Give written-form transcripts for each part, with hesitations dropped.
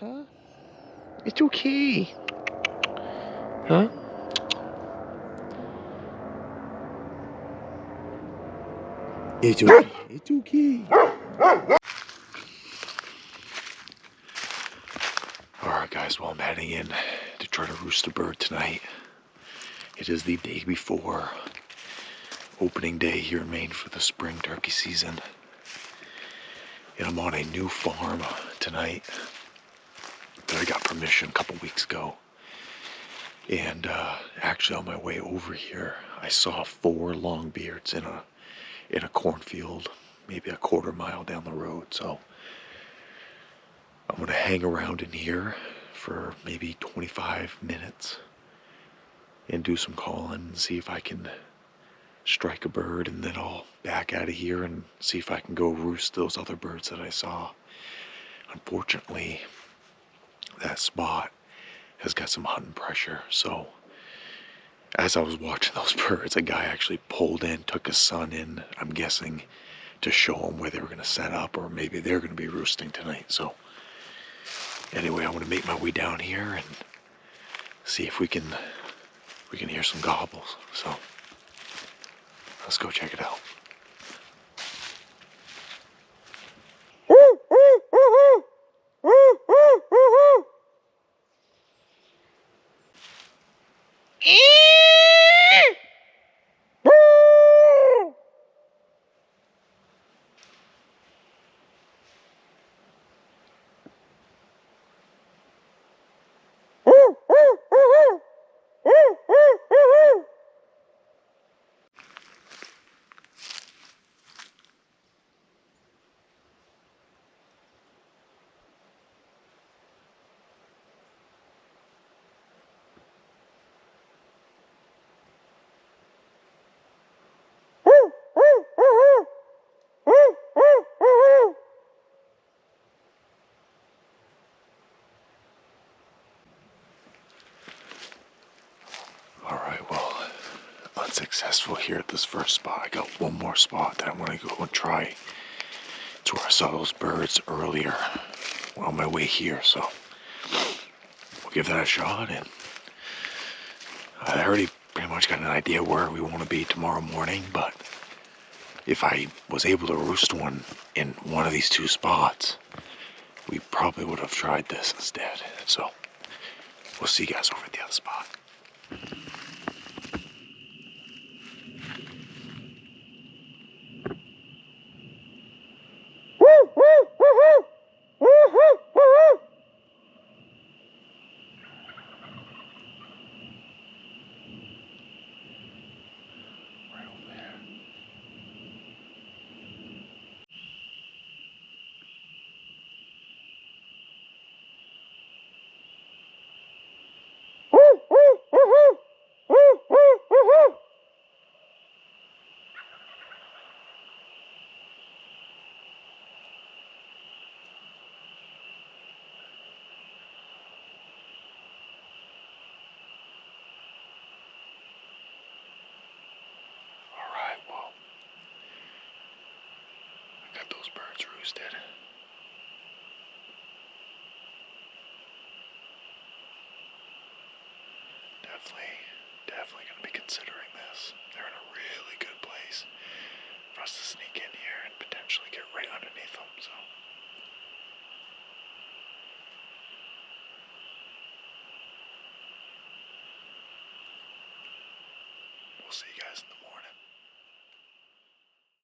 Huh? It's okay. Huh? It's okay. It's okay. Alright guys, well I'm heading in to try to roost a bird tonight. It is the day before opening day here in Maine for the spring turkey season. And I'm on a new farm tonight that I got permission a couple weeks ago. And actually on my way over here, I saw 4 longbeards in a cornfield, maybe a quarter mile down the road. So I'm gonna hang around in here for maybe 25 minutes and do some calling and see if I can strike a bird, and then I'll back out of here and see if I can go roost those other birds that I saw. Unfortunately, that spot has got some hunting pressure, so as I was watching those birds, a guy actually pulled in, took his son in, I'm guessing, to show them where they were gonna set up, or maybe they're gonna be roosting tonight. So anyway, I'm gonna make my way down here and see if we can hear some gobbles. So let's go check it out. Alright, well, unsuccessful here at this first spot. I got one more spot that I'm going to go and try. It's where I saw those birds earlier on my way here, so we'll give that a shot. And I already pretty much got an idea where we want to be tomorrow morning, but if I was able to roost one in one of these 2 spots, we probably would have tried this instead. So we'll see you guys over at the other spot. Those birds roosted. Definitely going to be considering this. They're in a really good place for us to sneak in here and potentially get right underneath them. So we'll see you guys in the morning.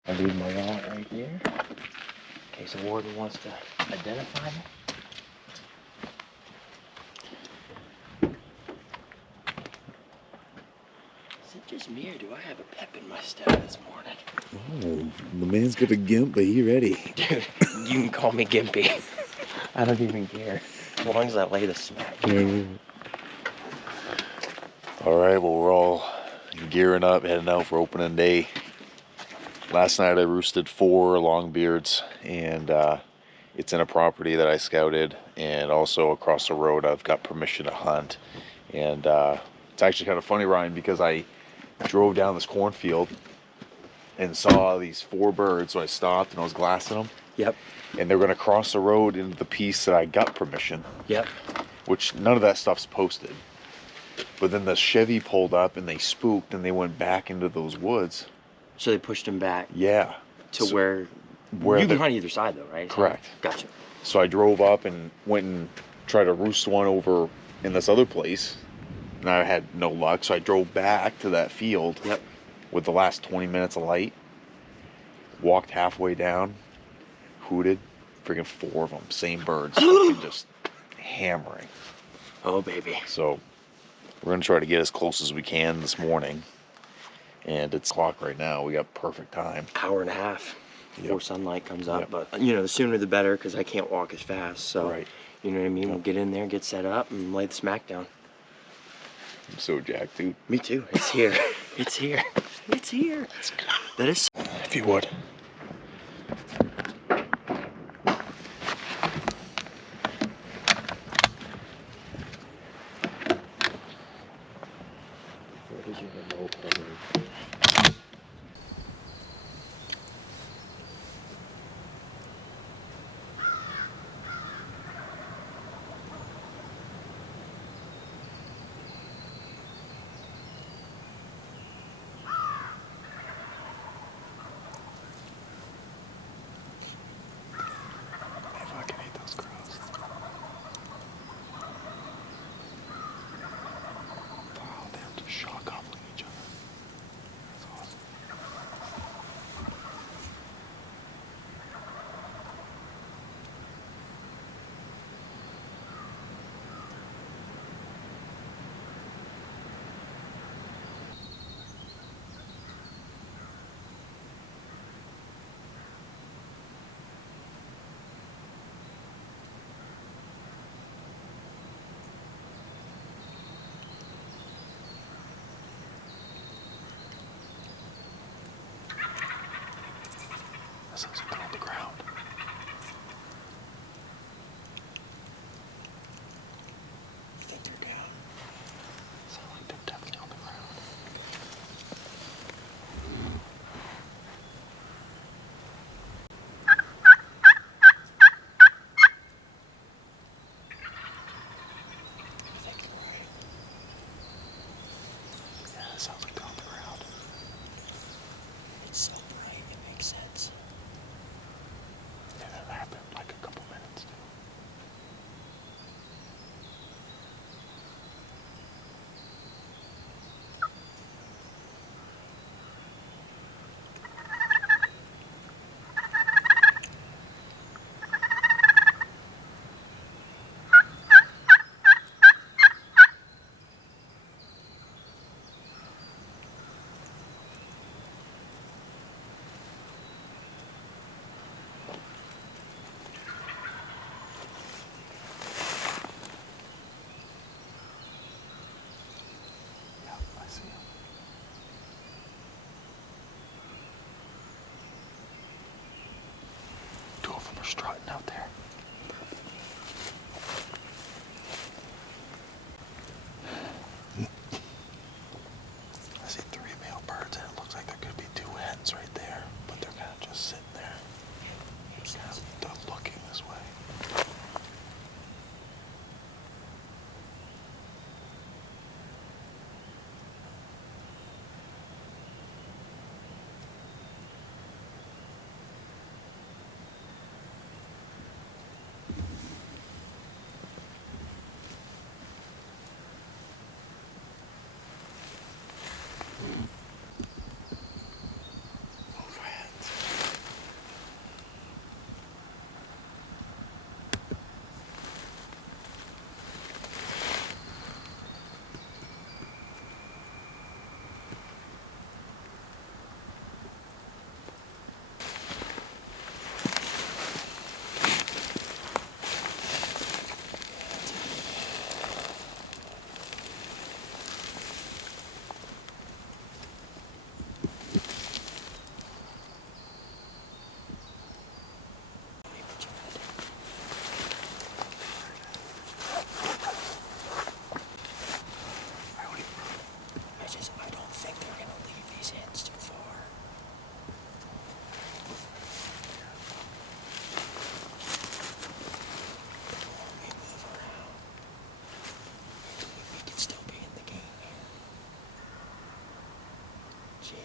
I leave my wallet right there in case a warden wants to identify me. Is it just me or do I have a pep in my step this morning? Oh, the man's got a gimp, but he ready. Dude, you can call me Gimpy. I don't even care. As long as I lay the smack. Alright, well, we're all gearing up, heading out for opening day. Last night I roosted 4 longbeards, and it's in a property that I scouted, and also across the road I've got permission to hunt. And it's actually kind of funny, Ryan, because I drove down this cornfield and saw these 4 birds, so I stopped and I was glassing them. Yep. and they're gonna cross the road into the piece that I got permission, Yep. which none of that stuff's posted. But then the Chevy pulled up and they spooked and they went back into those woods. So they pushed him back Yeah. to So- where you can hunt either side though, right? Correct. Gotcha. So I drove up and went and tried to roost one over in this other place, and I had no luck. So I drove back to that field. Yep. With the last 20 minutes of light. Walked halfway down, hooted, freaking 4 of them, same birds, fucking just hammering. Oh baby. So we're gonna try to get as close as we can this morning, and it's clock right now. We got perfect time. Hour and a half before Yep. sunlight comes up. Yep. But you know, the sooner the better, because I can't walk as fast. So Right. you know what I mean. Yep. We'll get in there, get set up, and lay the smack down. I'm so jacked, dude. Me too. It's here. It's here. It's here. That is. If you would.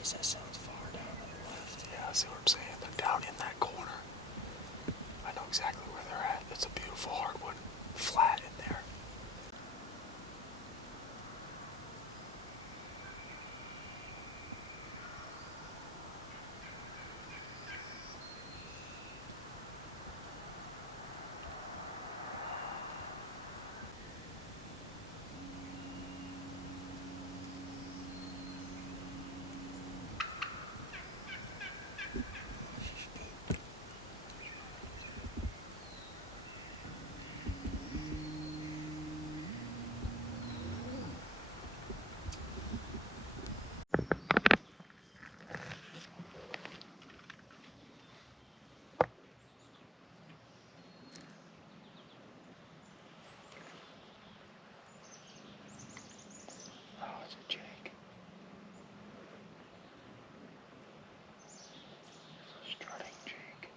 Case, that sounds far down on the left. Yeah, I see what I'm saying. They're down in that corner. I know exactly where they're at. It's a beautiful hardwood flat in there. Oh, it's a Jake. It's a strutting Jake.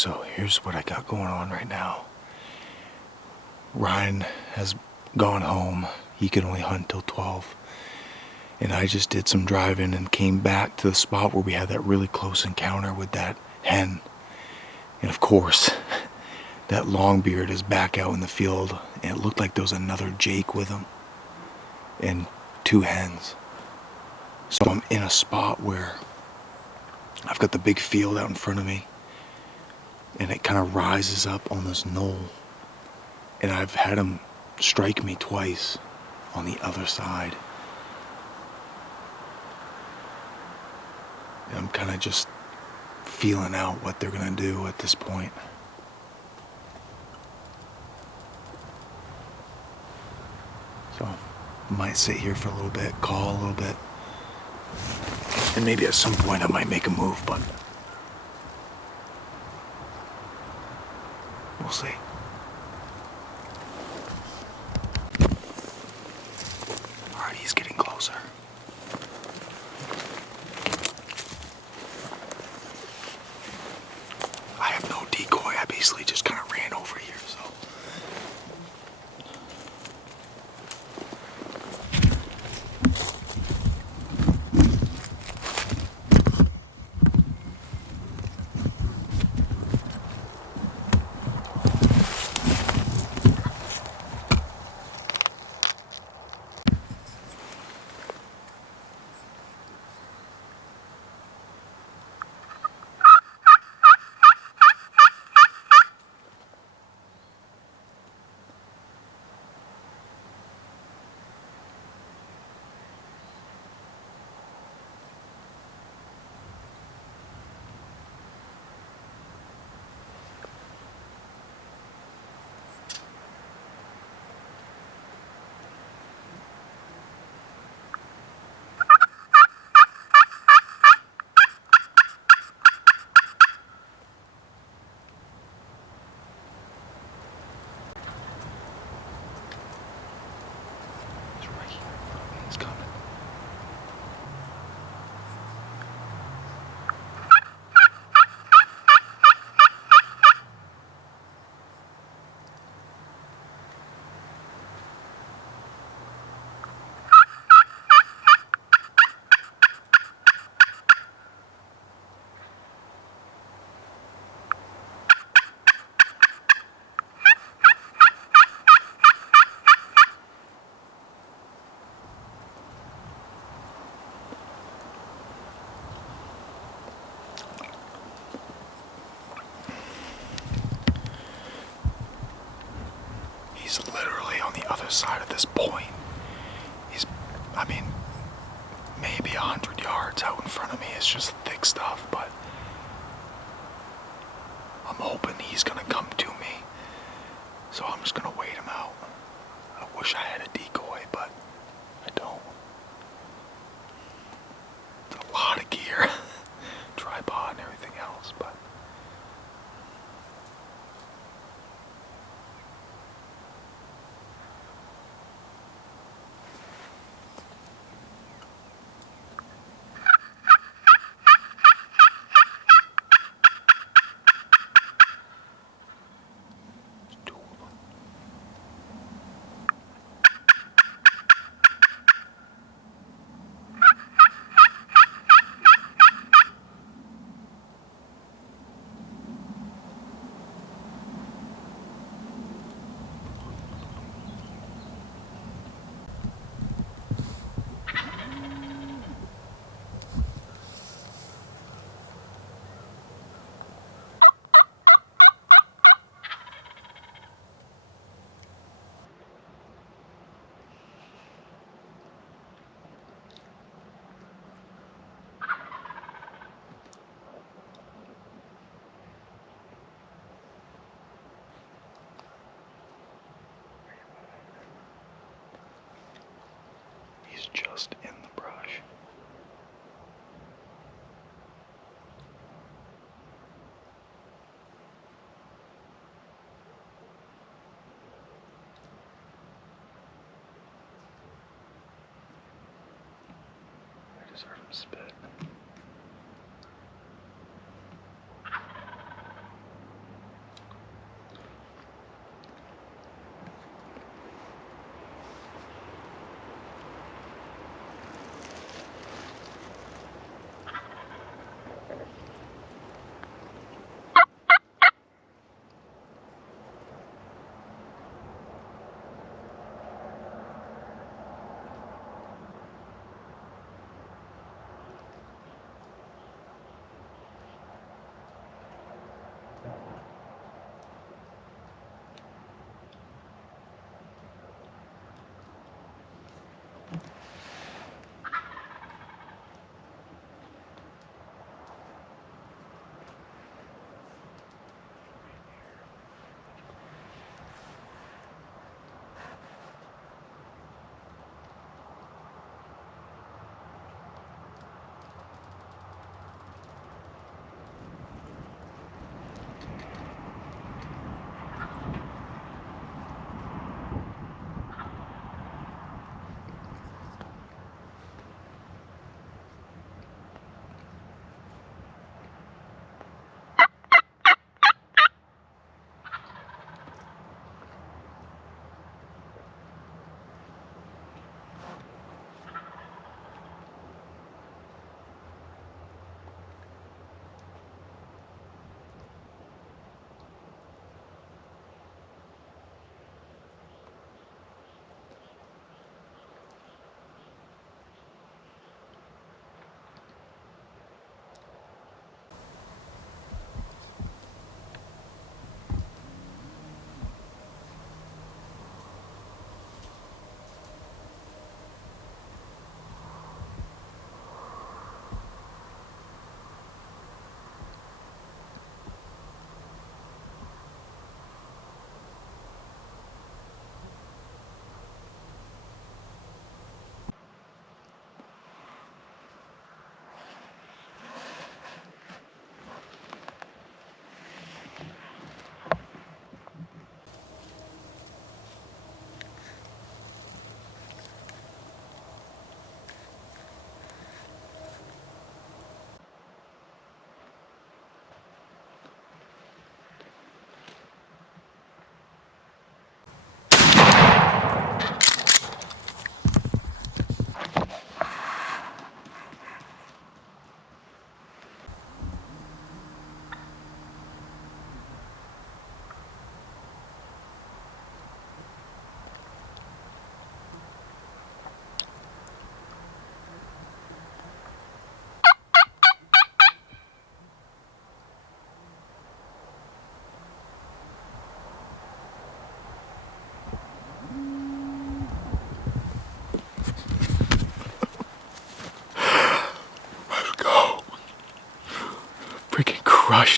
So here's what I got going on right now. Ryan has gone home. He can only hunt till 12. And I just did some driving and came back to the spot where we had that really close encounter with that hen. And of course, that longbeard is back out in the field, and it looked like there was another Jake with him and 2 hens. So I'm in a spot where I've got the big field out in front of me, and it kind of rises up on this knoll. And I've had him strike me twice on the other side. And I'm kind of just feeling out what they're gonna do at this point. So I might sit here for a little bit, call a little bit, and maybe at some point I might make a move, but we'll see. Alright, he's getting closer. I have no decoy. I basically just kind of ran over here, so. It's coming. He's literally on the other side of this point. He's, I mean, maybe 100 yards out in front of me. It's just thick stuff, but I'm hoping he's gonna come to me. So I'm just gonna wait him out. I wish I had a decoy, but I don't. It's a lot of gear. Tripod and everything else, but he's just in the brush. I just heard him spit.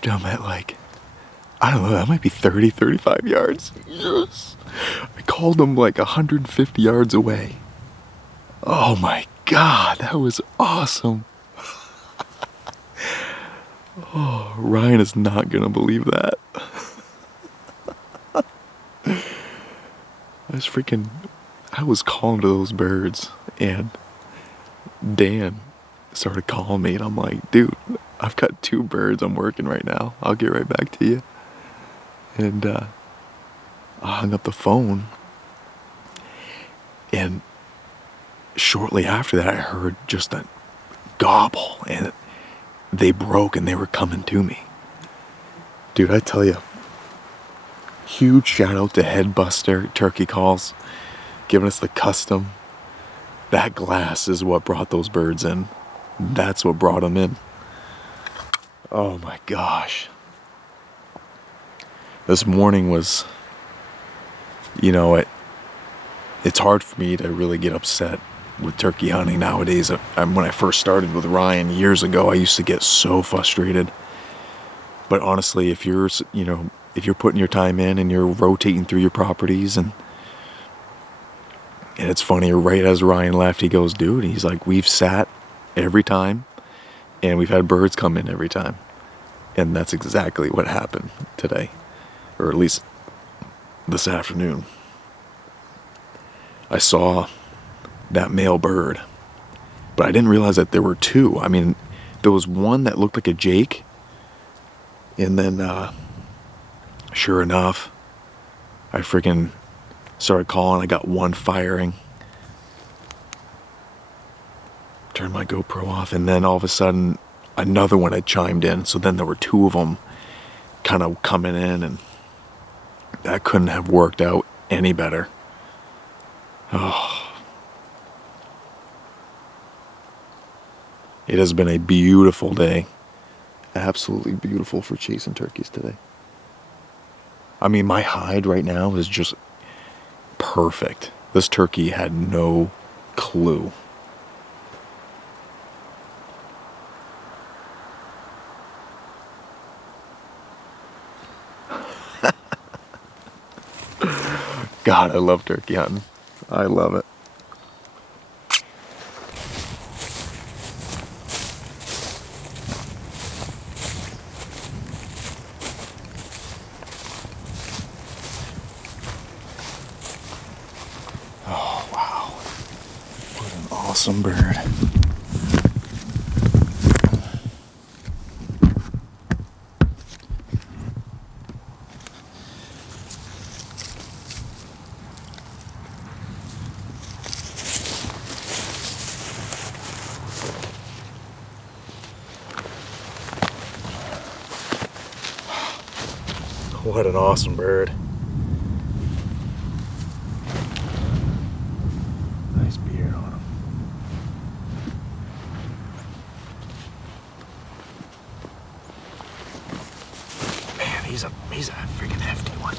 reached him at like, I don't know, that might be 30, 35 yards. Yes. I called him like 150 yards away. Oh my God, that was awesome. Oh, Ryan is not gonna believe that. I was calling to those birds, and Dan started calling me, and I'm like, dude, I've got 2 birds I'm working right now. I'll get right back to you. And I hung up the phone, and shortly after that, I heard just a gobble, and they broke, and they were coming to me. Dude, I tell you, huge shout out to Headbuster Turkey Calls, giving us the custom. That glass is what brought those birds in. That's what brought them in. Oh my gosh. This morning was, it's hard for me to really get upset with turkey hunting nowadays. When I first started with Ryan years ago, I used to get so frustrated. But honestly, if you're putting your time in and you're rotating through your properties, and it's funny, right as Ryan left, he goes, dude, he's like, we've sat every time and we've had birds come in every time. And that's exactly what happened today, or at least this afternoon. I saw that male bird, but I didn't realize that there were 2. I mean, there was one that looked like a Jake, and then sure enough, I freaking started calling. I got one firing, turned my GoPro off, and then all of a sudden another one had chimed in. So then there were 2 of them kind of coming in, and that couldn't have worked out any better. Oh. It has been a beautiful day. Absolutely beautiful for chasing turkeys today. I mean, my hide right now is just perfect. This turkey had no clue. God, I love turkey hunting. I love it. Oh, wow. What an awesome bird. What an awesome bird. Nice beard on him. Man, he's a freaking hefty one.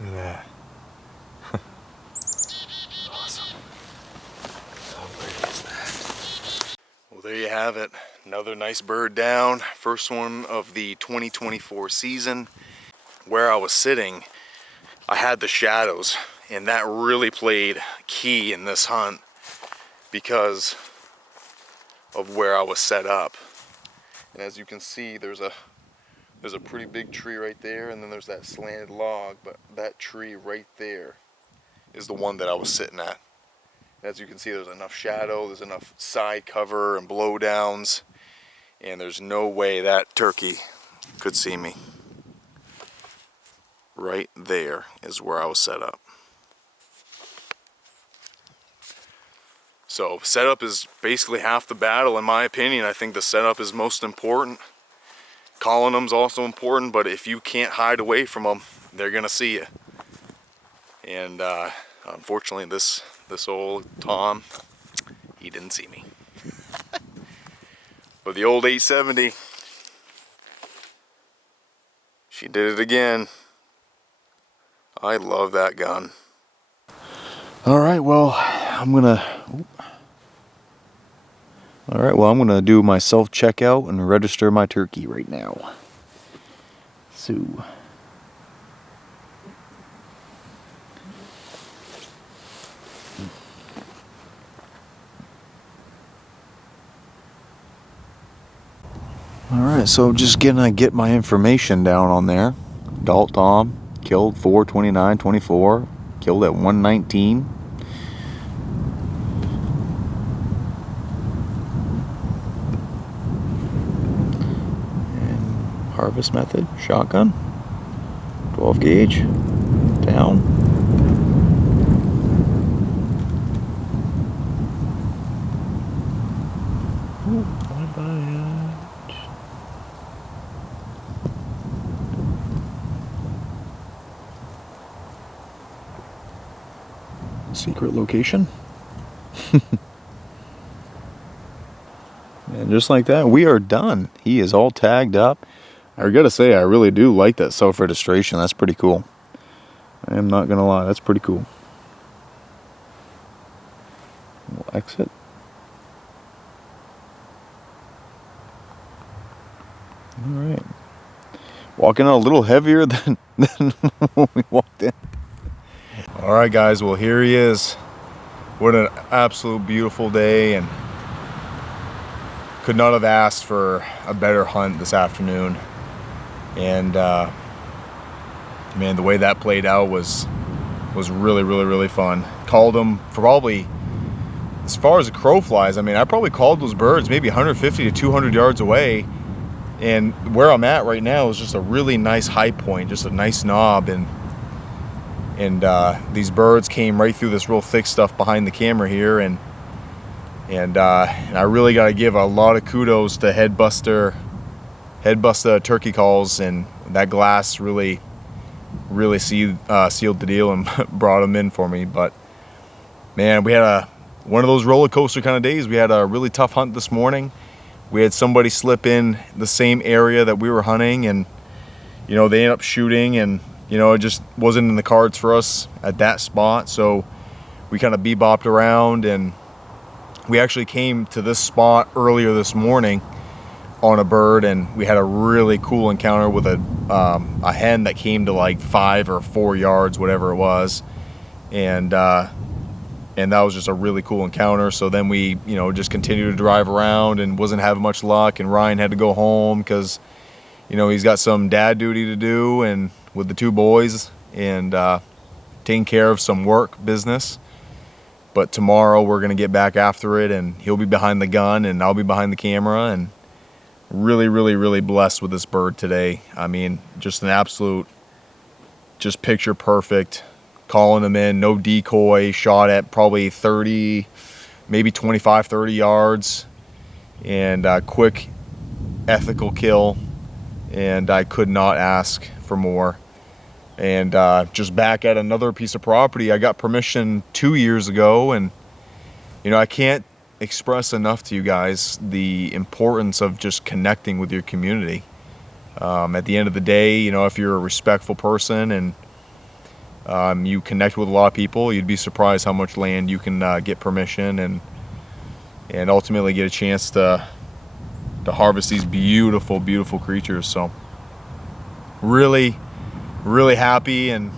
Look at that. Awesome. How pretty is that? Well, there you have it. Another nice bird down. First one of the 2024 season. Where I was sitting, I had the shadows, and that really played key in this hunt because of where I was set up. And as you can see, there's a pretty big tree right there, and then there's that slanted log, but that tree right there is the one that I was sitting at. As you can see, there's enough shadow, there's enough side cover and blowdowns, and there's no way that turkey could see me. Right there is where I was set up. So setup is basically half the battle, in my opinion. I think the setup is most important. Calling them's also important, but if you can't hide away from them, they're gonna see you. And unfortunately, this old Tom He didn't see me. But the old 870, she did it again. I love that gun. All right, well, I'm gonna do my self-checkout and register my turkey right now. So, all right, so just gonna get my information down on there. Adult Tom, killed 4/29/24, killed at 119. And harvest method, shotgun, 12 gauge, down. Ooh, one bite. Secret location. And just like that, we are done. He is all tagged up. I gotta say, I really do like that self-registration. That's pretty cool. I am not gonna lie, that's pretty cool. We'll exit. All right. Walking out a little heavier than when we walked in. All right, guys. Well, here he is. What an absolute beautiful day, and could not have asked for a better hunt this afternoon. And man, the way that played out was really fun. Called them for probably, as far as the crow flies, I mean, I probably called those birds maybe 150 to 200 yards away. And where I'm at right now is just a really nice high point, just a nice knob, and these birds came right through this real thick stuff behind the camera here, and I really got to give a lot of kudos to Headbuster Turkey Calls, and that glass really sealed the deal and brought them in for me. But man, we had one of those roller coaster kind of days. We had a really tough hunt this morning. We had somebody slip in the same area that we were hunting, and they ended up shooting, and it just wasn't in the cards for us at that spot. So we kind of bebopped around, and we actually came to this spot earlier this morning on a bird, and we had a really cool encounter with a hen that came to like 5 or 4 yards, whatever it was, and that was just a really cool encounter. So then we just continued to drive around and wasn't having much luck, and Ryan had to go home because he's got some dad duty to do and with the 2 boys, and taking care of some work business. But tomorrow we're going to get back after it, and he'll be behind the gun and I'll be behind the camera, and really blessed with this bird today. I mean, just an absolute, just picture perfect. Calling him in, no decoy, shot at probably 30, maybe 25, 30 yards, and quick, ethical kill, and I could not ask for more. And just back at another piece of property, I got permission 2 years ago, and I can't express enough to you guys the importance of just connecting with your community. At the end of the day, if you're a respectful person and you connect with a lot of people, you'd be surprised how much land you can get permission and ultimately get a chance to harvest these beautiful creatures. So really happy, and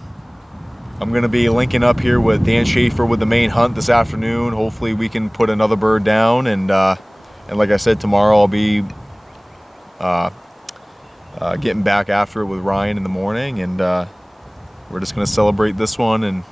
I'm going to be linking up here with Dan Schaefer with the Maine hunt this afternoon. Hopefully we can put another bird down, and like I said, tomorrow I'll be getting back after it with Ryan in the morning, and we're just going to celebrate this one and